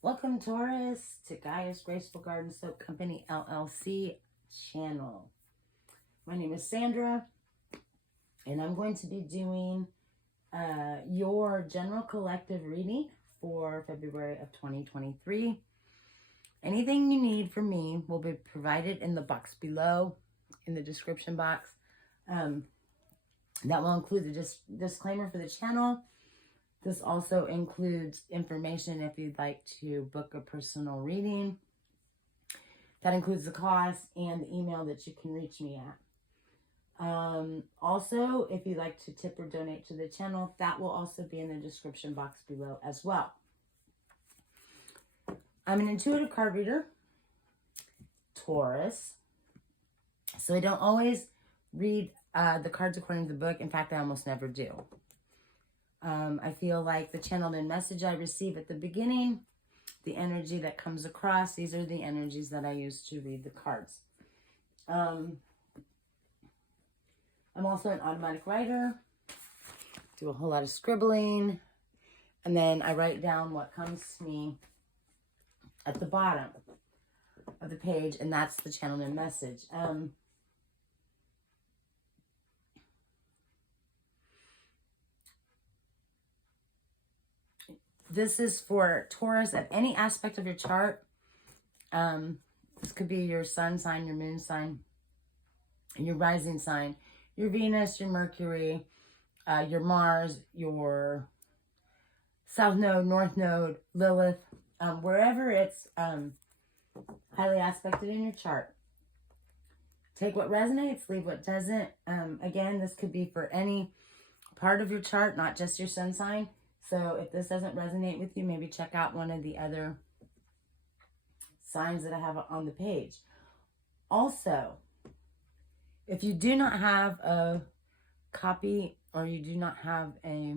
Welcome, Taurus, to Gaia's Graceful Garden Soap Company, LLC channel. My name is Sandra, and I'm going to be doing your general collective reading for February of 2023. Anything you need from me will be provided in the box below, in the description box. That will include the disclaimer for the channel. This also includes information if you'd like to book a personal reading. That includes the cost and the email that you can reach me at. Also, if you'd like to tip or donate to the channel, that will also be in the description box below as well. I'm an intuitive card reader, Taurus, so I don't always read the cards according to the book. In fact, I almost never do. I feel like the channeled in message I receive at the beginning, the energy that comes across, these are the energies that I use to read the cards. I'm also an automatic writer, do a whole lot of scribbling, and then I write down what comes to me at the bottom of the page, and that's the channeled in message. This is for Taurus at any aspect of your chart. This could be your sun sign, your moon sign, your rising sign, your Venus, your Mercury, your Mars, your South Node, North Node, Lilith, wherever it's highly aspected in your chart. Take what resonates, leave what doesn't. Again, this could be for any part of your chart, not just your sun sign. So if this doesn't resonate with you, maybe check out one of the other signs that I have on the page. Also, if you do not have a copy or you do not have a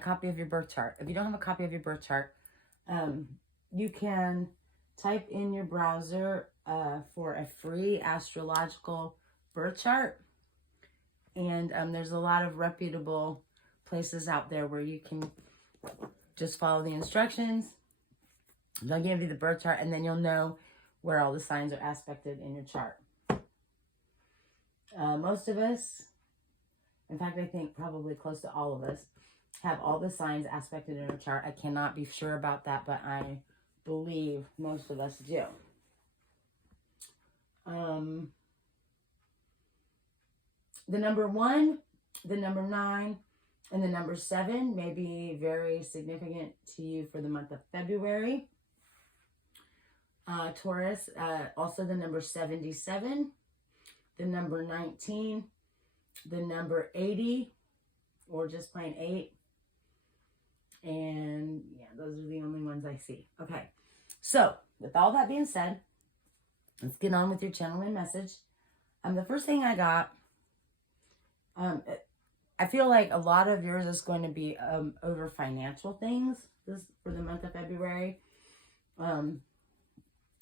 copy of your birth chart. If you don't have a copy of your birth chart, you can type in your browser for a free astrological birth chart. And there's a lot of reputable places out there where you can just follow the instructions. They'll give you the birth chart, and then you'll know where all the signs are aspected in your chart. Most of us, in fact, I think probably close to all of us, have all the signs aspected in our chart. I cannot be sure about that, but I believe most of us do. The number 1, the number 9, and the number 7 may be very significant to you for the month of February. Taurus, also the number 77, the number 19, the number 80, or just plain 8. And yeah, those are the only ones I see. Okay, so with all that being said, let's get on with your channeling message. The first thing I got, I feel like a lot of yours is going to be over financial things for the month of February.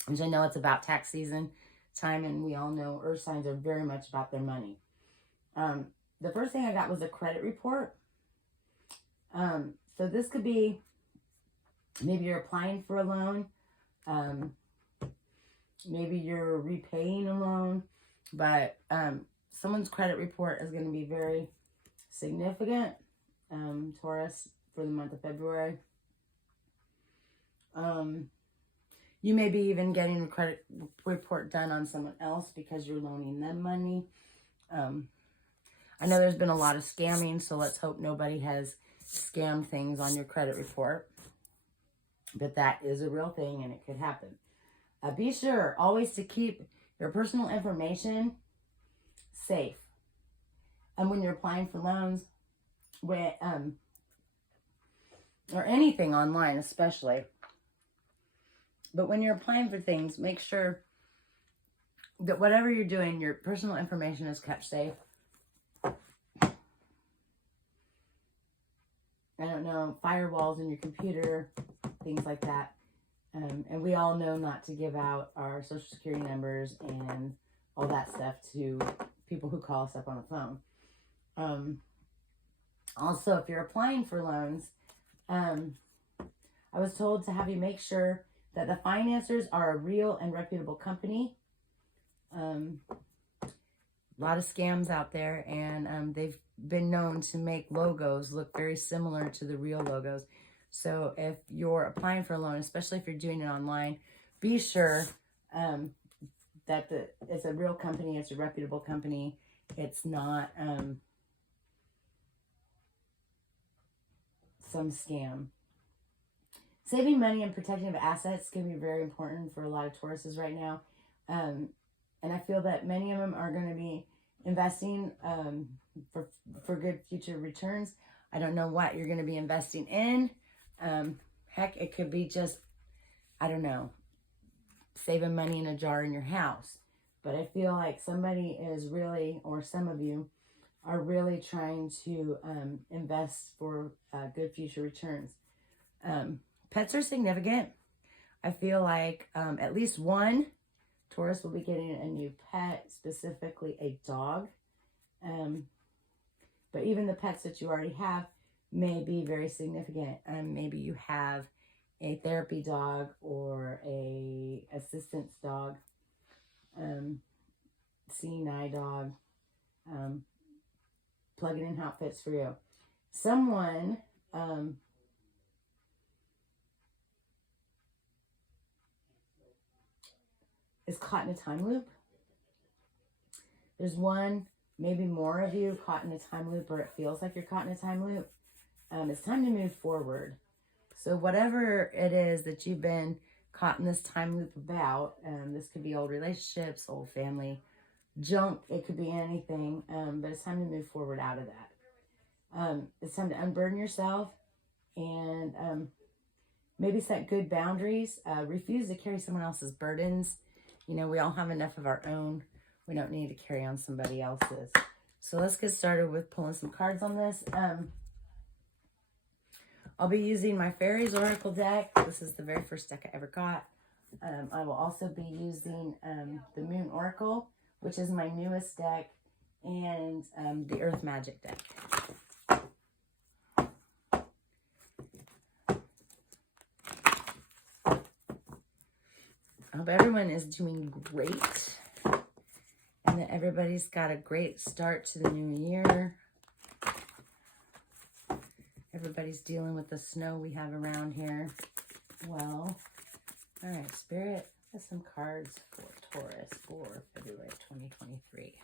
Which I know it's about tax season time, and we all know earth signs are very much about their money. The first thing I got was a credit report. So this could be, maybe you're applying for a loan. Maybe you're repaying a loan, but someone's credit report is going to be very significant, Taurus, for the month of February. You may be even getting a credit report done on someone else because you're loaning them money. I know there's been a lot of scamming, so let's hope nobody has scammed things on your credit report. But that is a real thing, and it could happen. Be sure always to keep your personal information safe. And when you're applying for loans, or anything online especially, but when you're applying for things, make sure that whatever you're doing, your personal information is kept safe. I don't know, firewalls in your computer, things like that. And we all know not to give out our social security numbers and all that stuff to people who call us up on the phone. Also, if you're applying for loans, I was told to have you make sure that the financiers are a real and reputable company. A lot of scams out there, and they've been known to make logos look very similar to the real logos. So if you're applying for a loan, especially if you're doing it online, be sure that it's a real company, it's a reputable company. It's not some scam. Saving money and protecting of assets can be very important for a lot of Tauruses right now. And I feel that many of them are going to be investing for good future returns. I don't know what you're going to be investing in. Heck, it could be just, I don't know, saving money in a jar in your house. But I feel like somebody is really, or some of you are really trying to invest for good future returns. Pets are significant. I feel like at least one Taurus will be getting a new pet, specifically a dog. But even the pets that you already have may be very significant. Maybe you have a therapy dog or a assistance dog, seeing eye dog, plugging in outfits for you. Someone is caught in a time loop. There's one, maybe more of you caught in a time loop, or it feels like you're caught in a time loop. It's time to move forward. So whatever it is that you've been caught in this time loop about, this could be old relationships, old family, junk, it could be anything, but it's time to move forward out of that. It's time to unburden yourself and maybe set good boundaries. Refuse to carry someone else's burdens. You know, we all have enough of our own. We don't need to carry on somebody else's. So let's get started with pulling some cards on this. I'll be using my Fairies Oracle deck. This is the very first deck I ever got. I will also be using the Moon Oracle, which is my newest deck, and the Earth Magic deck. I hope everyone is doing great and that everybody's got a great start to the new year. Everybody's dealing with the snow we have around here. Well, all right, Spirit, has some cards for Taurus for February 2023.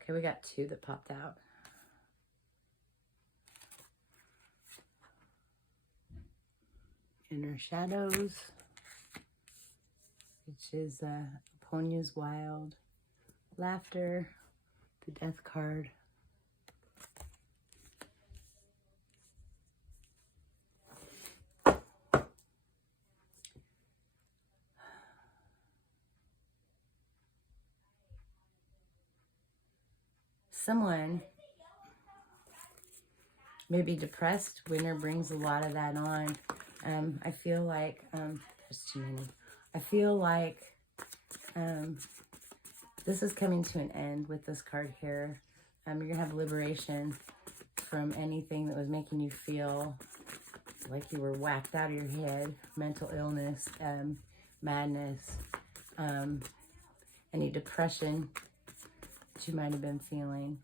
Okay, we got two that popped out. Inner Shadows, which is Ponya's Wild, Laughter, the Death card. Someone may be depressed. Winter brings a lot of that on. I feel like, there's too many. I feel like this is coming to an end with this card here. You're going to have liberation from anything that was making you feel like you were whacked out of your head. Mental illness, madness, any depression that you might have been feeling.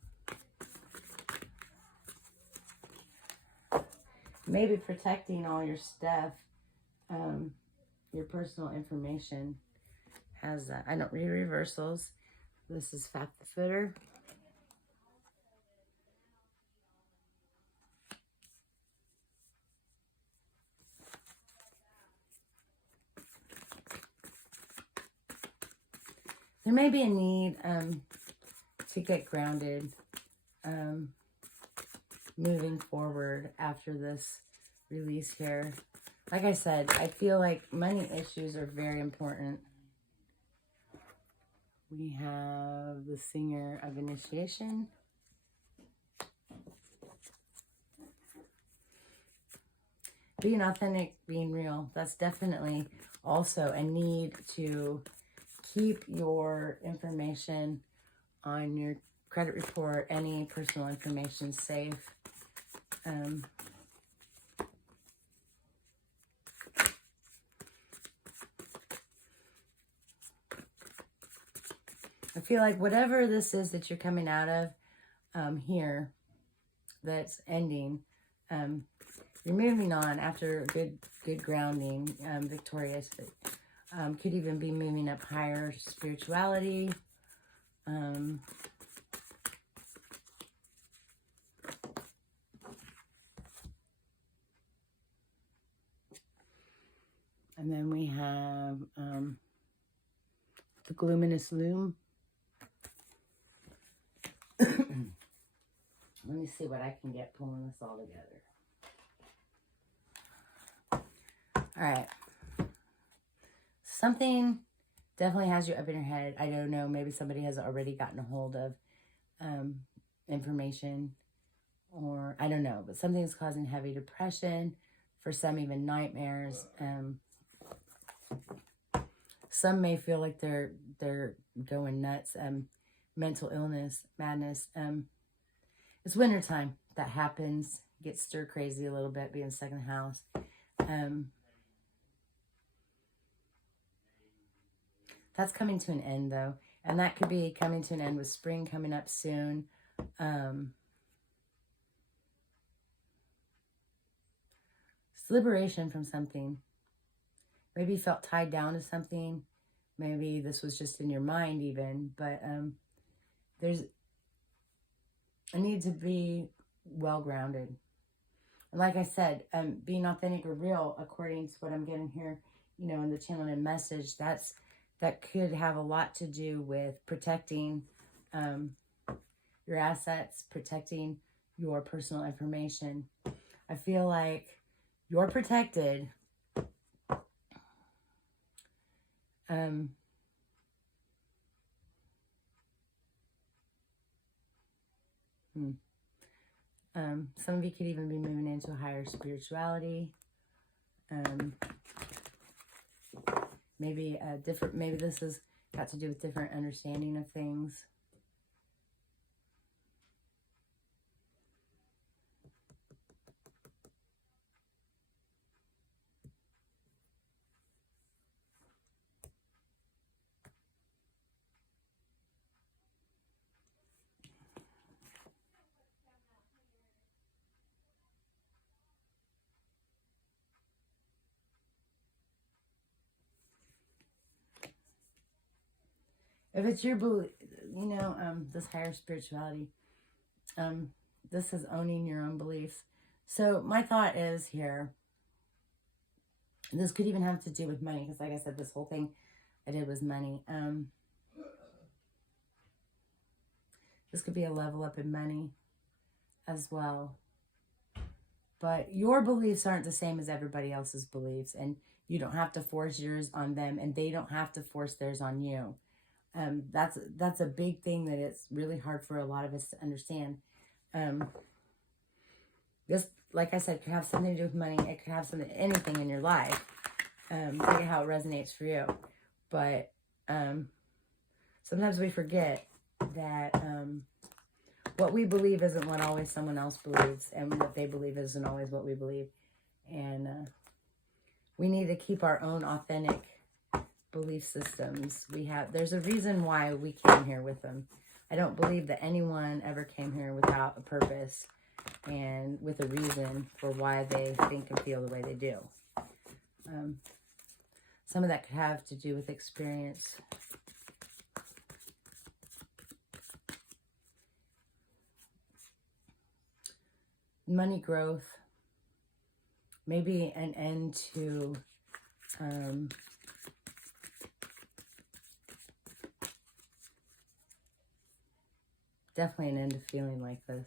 Maybe protecting all your stuff, your personal information has that. I don't read reversals. This is Fat the Footer. There may be a need to get grounded, moving forward after this release here. Like I said, I feel like money issues are very important. We have the Singer of Initiation. being authentic, being real. That's definitely also a need to keep your information on your credit report, any personal information safe. I feel like whatever this is that you're coming out of here, that's ending, you're moving on after a good grounding, victorious, but could even be moving up higher spirituality. And then we have the Luminous Loom. Let me see what I can get pulling this all together. All right. Something definitely has you up in your head. I don't know. Maybe somebody has already gotten a hold of information, or I don't know. But something's causing heavy depression. For some, even nightmares. Some may feel like they're going nuts. Mental illness, madness. It's wintertime. That happens. Get stir crazy a little bit, being stuck in the house. That's coming to an end, though. And that could be coming to an end with spring coming up soon. It's liberation from something. Maybe you felt tied down to something. Maybe this was just in your mind even. But there's a need to be well-grounded. And like I said, being authentic or real, according to what I'm getting here, you know, in the channel and message, that could have a lot to do with protecting your assets, protecting your personal information. I feel like you're protected. Some of you could even be moving into a higher spirituality. Maybe maybe this has got to do with different understanding of things. If it's your belief, you know, this higher spirituality, this is owning your own beliefs. So my thought is here, this could even have to do with money, because like I said, this whole thing I did was money. This could be a level up in money as well. But your beliefs aren't the same as everybody else's beliefs, and you don't have to force yours on them, and they don't have to force theirs on you. That's a big thing that it's really hard for a lot of us to understand. This, like I said, could have something to do with money. It could have something, anything in your life. Look at how it resonates for you. But sometimes we forget that what we believe isn't what always someone else believes, and what they believe isn't always what we believe. And we need to keep our own authentic belief systems. There's a reason why we came here with them. I don't believe that anyone ever came here without a purpose and with a reason for why they think and feel the way they do. Some of that could have to do with experience. Money growth. Maybe an end to definitely an end to feeling like this.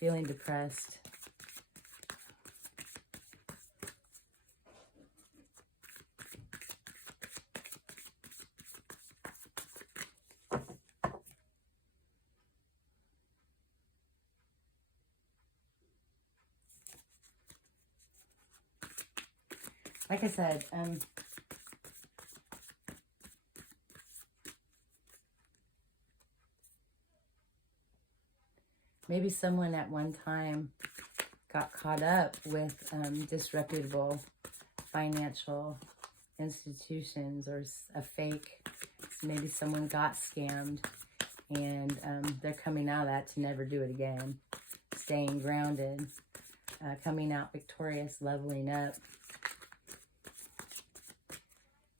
Feeling depressed. like I said, maybe someone at one time got caught up with disreputable financial institutions or a fake. Maybe someone got scammed and they're coming out of that to never do it again. Staying grounded, coming out victorious, leveling up.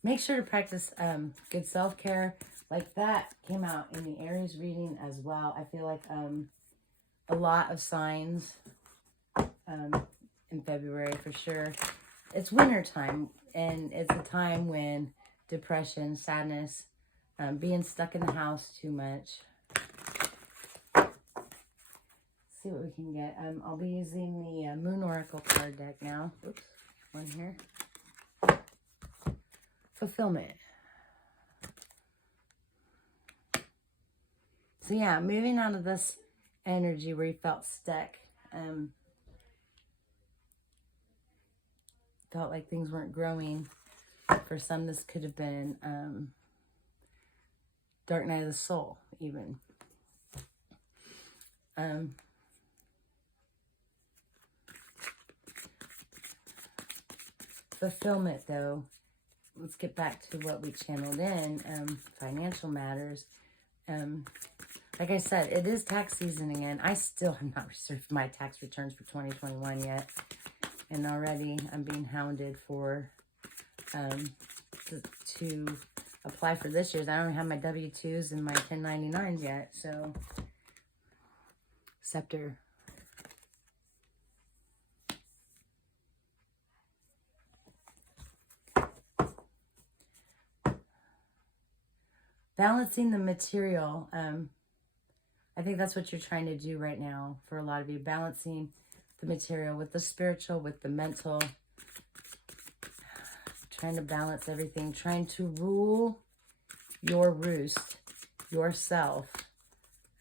Make sure to practice good self-care. Like that came out in the Aries reading as well. I feel like a lot of signs in February for sure. It's winter time, and it's a time when depression, sadness, being stuck in the house too much. Let's see what we can get. I'll be using the Moon Oracle card deck now. Oops, one here. Fulfillment. So yeah, moving out of this energy where you felt stuck. Felt like things weren't growing. For some, this could have been dark night of the soul, even. Fulfillment, though. Let's get back to what we channeled in. Financial matters. Like I said, it is tax season again. I still have not received my tax returns for 2021 yet. And already I'm being hounded for to apply for this year's. I don't have my W-2s and my 1099s yet. So, Scepter. Balancing the material. I think that's what you're trying to do right now for a lot of you. Balancing the material with the spiritual, with the mental. Trying to balance everything. Trying to rule your roost, yourself,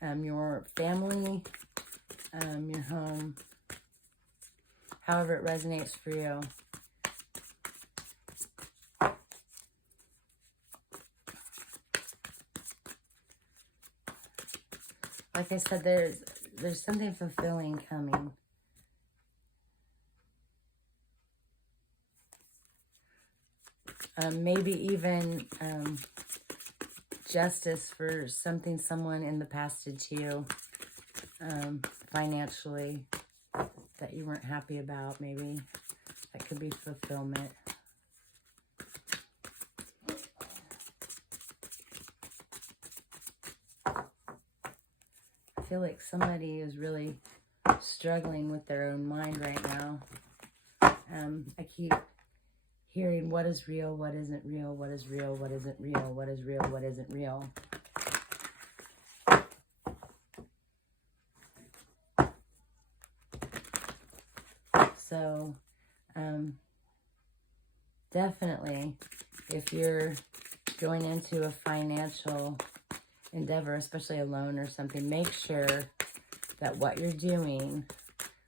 your family, your home. However it resonates for you. Like I said, there's something fulfilling coming. Maybe even justice for something someone in the past did to you financially that you weren't happy about. Maybe that could be fulfillment. I feel like somebody is really struggling with their own mind right now. I keep hearing what is real, what isn't real, what is real, what isn't real, what is real, what isn't real. So, definitely, if you're going into a financial endeavor, especially a loan or something, make sure that what you're doing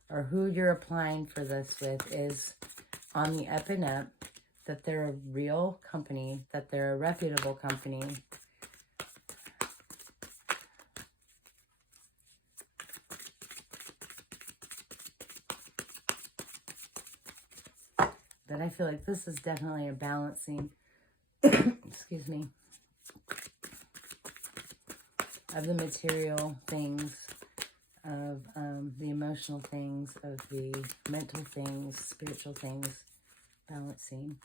or who you're applying for this with is on the up and up, that they're a real company, that they're a reputable company. But I feel like this is definitely a balancing, excuse me, of the material things, of the emotional things, of the mental things, spiritual things, balancing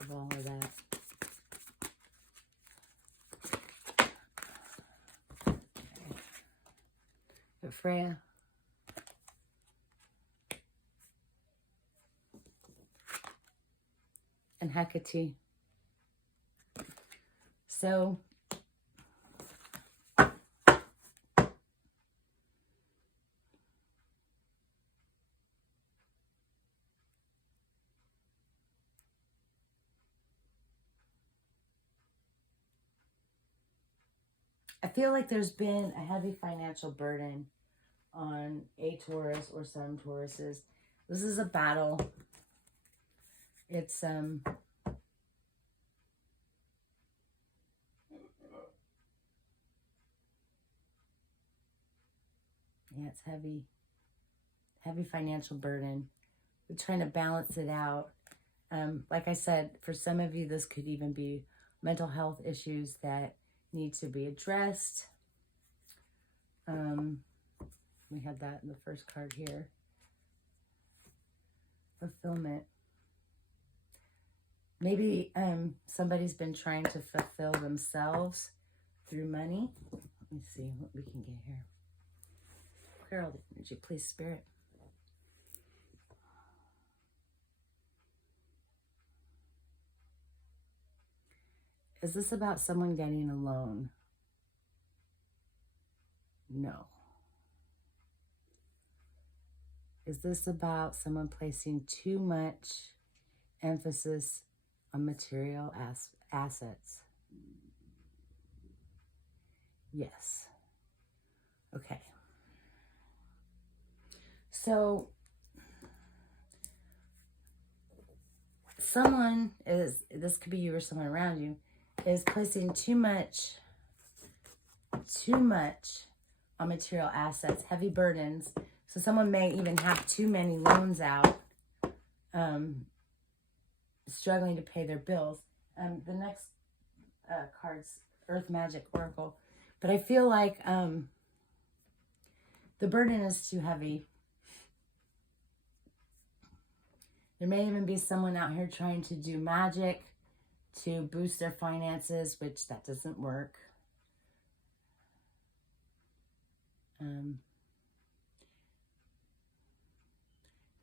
of all of that. Okay. But Freya. And Hecate. So, I feel like there's been a heavy financial burden on a Taurus or some Tauruses. This is a battle. It's, yeah, it's heavy. Heavy financial burden. We're trying to balance it out. Like I said, for some of you, this could even be mental health issues that need to be addressed. We had that in the first card here. Fulfillment. Maybe somebody's been trying to fulfill themselves through money. Let me see what we can get here. Clear all the energy, please, Spirit. Is this about someone getting a loan? No. Is this about someone placing too much emphasis on material assets? Yes. Okay. So someone is, this could be you or someone around you, is placing too much on material assets, heavy burdens. So someone may even have too many loans out, struggling to pay their bills. The next card's Earth Magic Oracle. But I feel like the burden is too heavy. There may even be someone out here trying to do magic to boost their finances, which that doesn't work.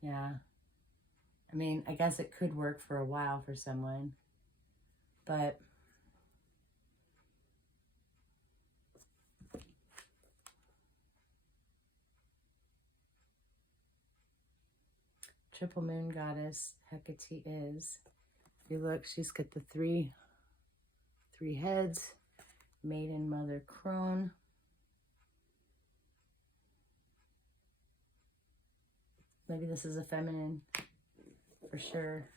Yeah. I mean, I guess it could work for a while for someone, but Triple Moon Goddess Hecate is. If you look, she's got the three heads, Maiden, Mother, Crone. Maybe this is a feminine, for sure.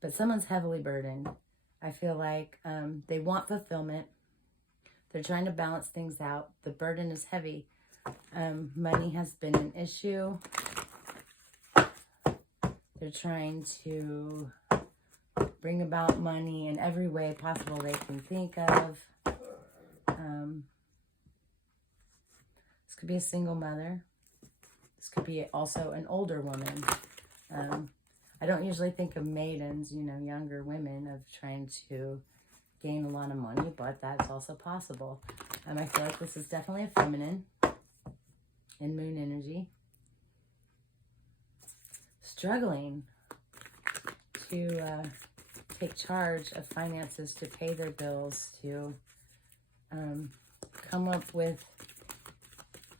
But someone's heavily burdened. I feel like they want fulfillment. They're trying to balance things out. The burden is heavy. Money has been an issue. They're trying to bring about money in every way possible they can think of. This could be a single mother. This could be also an older woman. I don't usually think of maidens, you know, younger women, of trying to gain a lot of money, but that's also possible. I feel like this is definitely a feminine in moon energy. Struggling to take charge of finances, to pay their bills, to come up with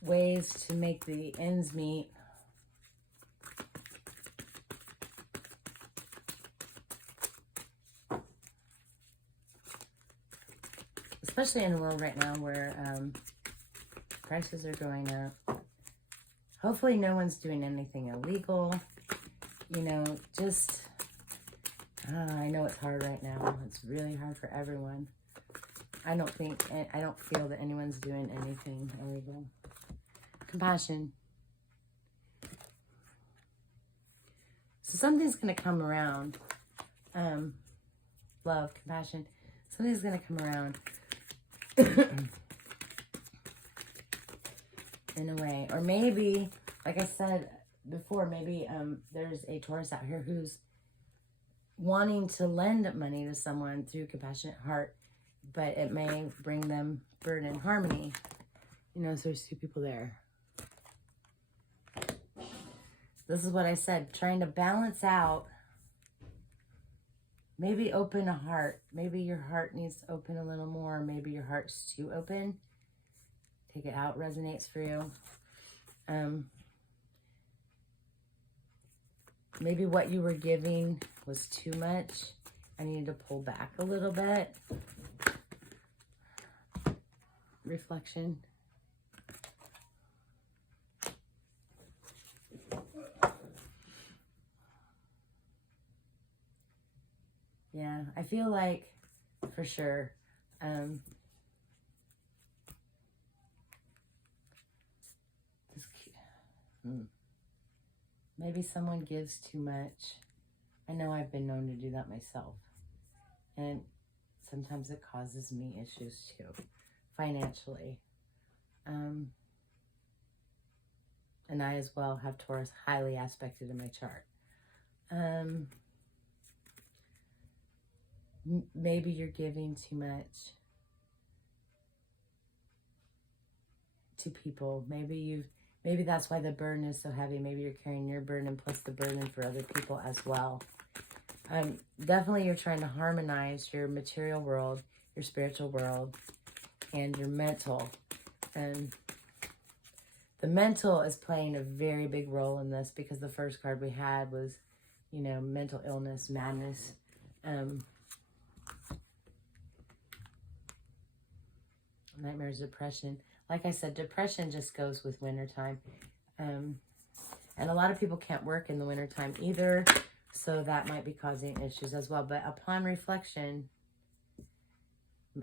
ways to make the ends meet. Especially in a world right now where prices are going up. Hopefully no one's doing anything illegal. You know, just, I know it's hard right now. It's really hard for everyone. I don't feel that anyone's doing anything illegal. Compassion. So something's going to come around. Love, compassion. Something's going to come around. In a way. Or maybe, like I said before, maybe there's a Taurus out here who's wanting to lend money to someone through compassionate heart, but it may bring them burden and harmony. You know, so there's two people there. This is what I said, trying to balance out. Maybe open a heart. Maybe your heart needs to open a little more. Maybe your heart's too open. Take it out, resonates for you. Maybe what you were giving was too much. I needed to pull back a little bit. Reflection. I feel like, for sure, maybe someone gives too much. I know I've been known to do that myself. And sometimes it causes me issues too, financially. And I as well have Taurus highly aspected in my chart. Maybe you're giving too much to people. Maybe that's why the burden is so heavy. Maybe you're carrying your burden plus the burden for other people as well. Definitely you're trying to harmonize your material world, your spiritual world, and your mental. And the mental is playing a very big role in this because the first card we had was, you know, mental illness, madness. Nightmares, depression. Like I said, depression just goes with wintertime. And a lot of people can't work in the wintertime either. So that might be causing issues as well. But upon reflection,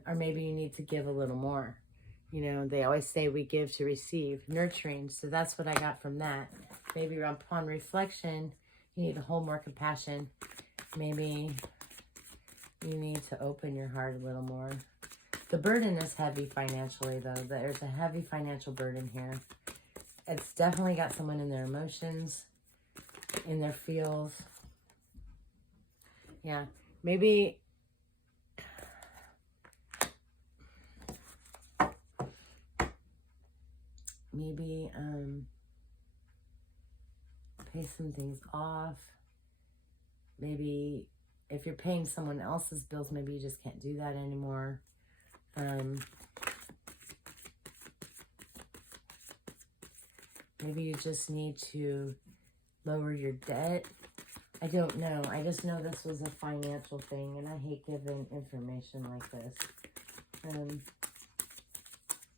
or maybe you need to give a little more. You know, they always say we give to receive, nurturing. So that's what I got from that. Maybe upon reflection, you need to hold more compassion. Maybe you need to open your heart a little more. The burden is heavy financially, though. There's a heavy financial burden here. It's definitely got someone in their emotions, in their feels. Yeah, maybe pay some things off. Maybe if you're paying someone else's bills, maybe you just can't do that anymore. Maybe you just need to lower your debt. I don't know. I just know this was a financial thing, and I hate giving information like this.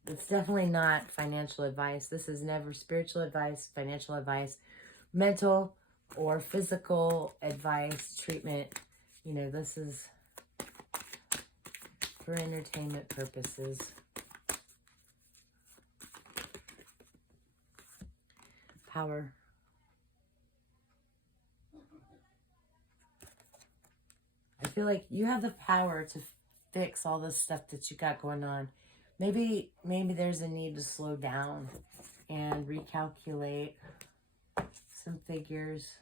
It's definitely not financial advice. This is never spiritual advice, financial advice, mental or physical advice, treatment. You know, this is for entertainment purposes. Power. I feel like you have the power to fix all this stuff that you got going on. Maybe there's a need to slow down and recalculate some figures.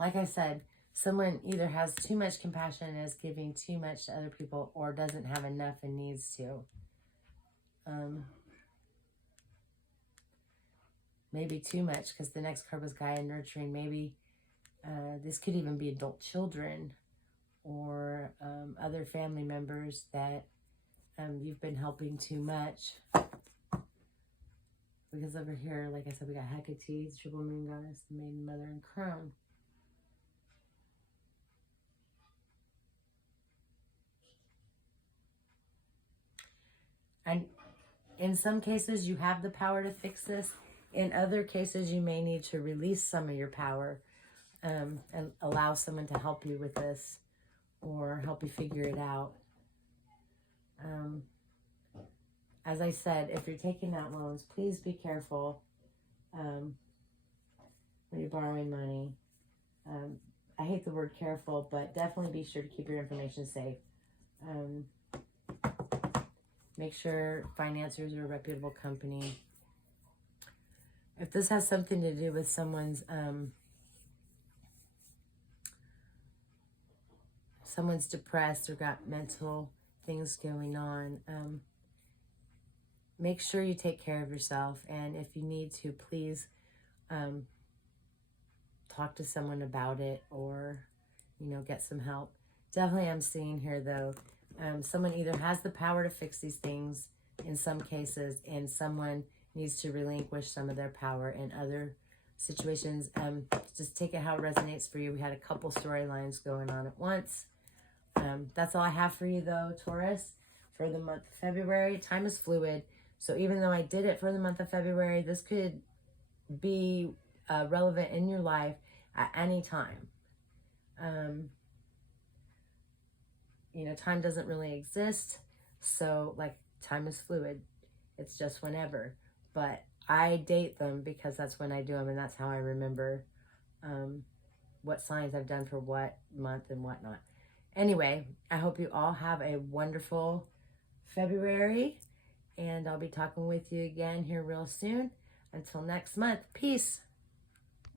Like I said, someone either has too much compassion and is giving too much to other people, or doesn't have enough and needs to. Maybe too much, because the next card was Gaia nurturing. Maybe this could even be adult children or other family members that you've been helping too much. Because over here, like I said, we got Hecate, triple moon goddess, the maiden mother, and crone. And in some cases, you have the power to fix this. In other cases, you may need to release some of your power and allow someone to help you with this or help you figure it out. As I said, if you're taking out loans, please be careful when you're borrowing money. I hate the word careful, but definitely be sure to keep your information safe. Make sure financiers are a reputable company. If this has something to do with someone's depressed or got mental things going on, make sure you take care of yourself. And if you need to, please talk to someone about it, or, you know, get some help. Definitely I'm seeing here, though, someone either has the power to fix these things in some cases, and someone needs to relinquish some of their power in other situations. Just take it how it resonates for you. We had a couple storylines going on at once. That's all I have for you, though, Taurus, for the month of February. Time is fluid, so even though I did it for the month of February, this could be relevant in your life at any time. You know, time doesn't really exist. So, like, time is fluid. It's just whenever. But I date them because that's when I do them, and that's how I remember what signs I've done for what month and whatnot. Anyway, I hope you all have a wonderful February, and I'll be talking with you again here real soon. Until next month, peace.